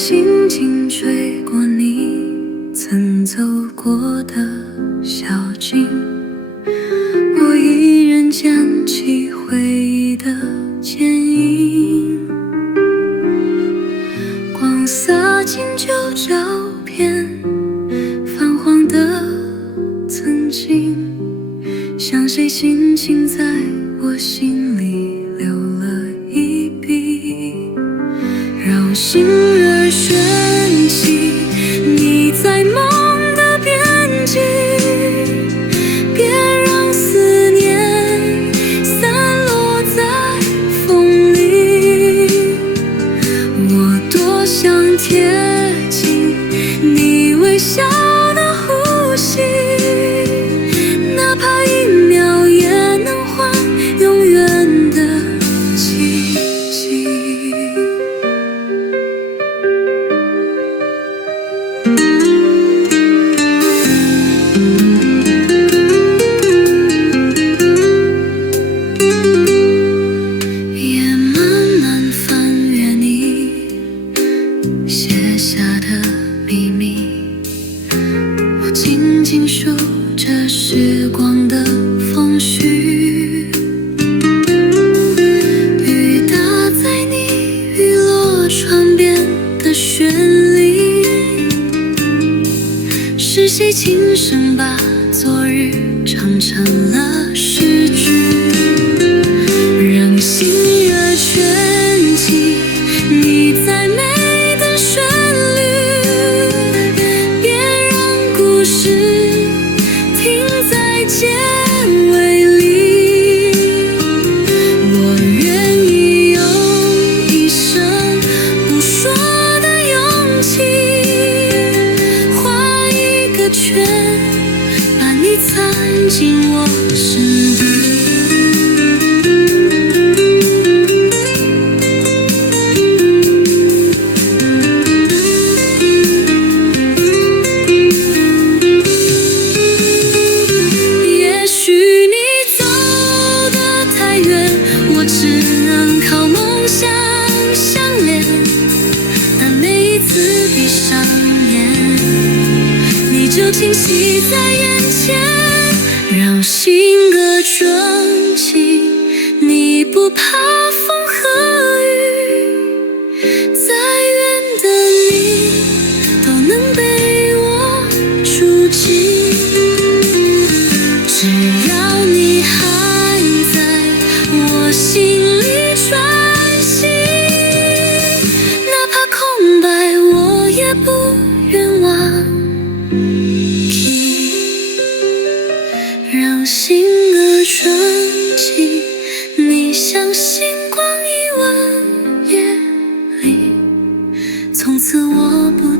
心紧追过你曾走过的小径，我依然捡起回忆的剪影，光洒进旧照片，泛黄的曾经，像谁轻轻在我心里留了一笔，让心儿旋起，你在梦的边际，别让思念散落在风里，我多想贴近你微笑的呼吸，哪怕一秒也能换永远的奇迹。也慢慢翻阅你写下的秘密，我静静数着时光的风絮，雨打在你雨落窗边的旋律，是谁轻声把昨日唱成了诗句，让心儿圈起你再美的旋律，别让故事停在结尾里，我愿意用一生不说的勇气，画一个圈，把你藏进我身边。也许你走得太远，我只能靠梦想相连，但每一次闭上眼，你就清晰在眼前，让心歌升起，你不怕风和雨，再远的你都能被我触及，只要你还在我心里喘息，哪怕空白我也不愿忘记，让心儿升起，你像星光一吻夜里，从此我不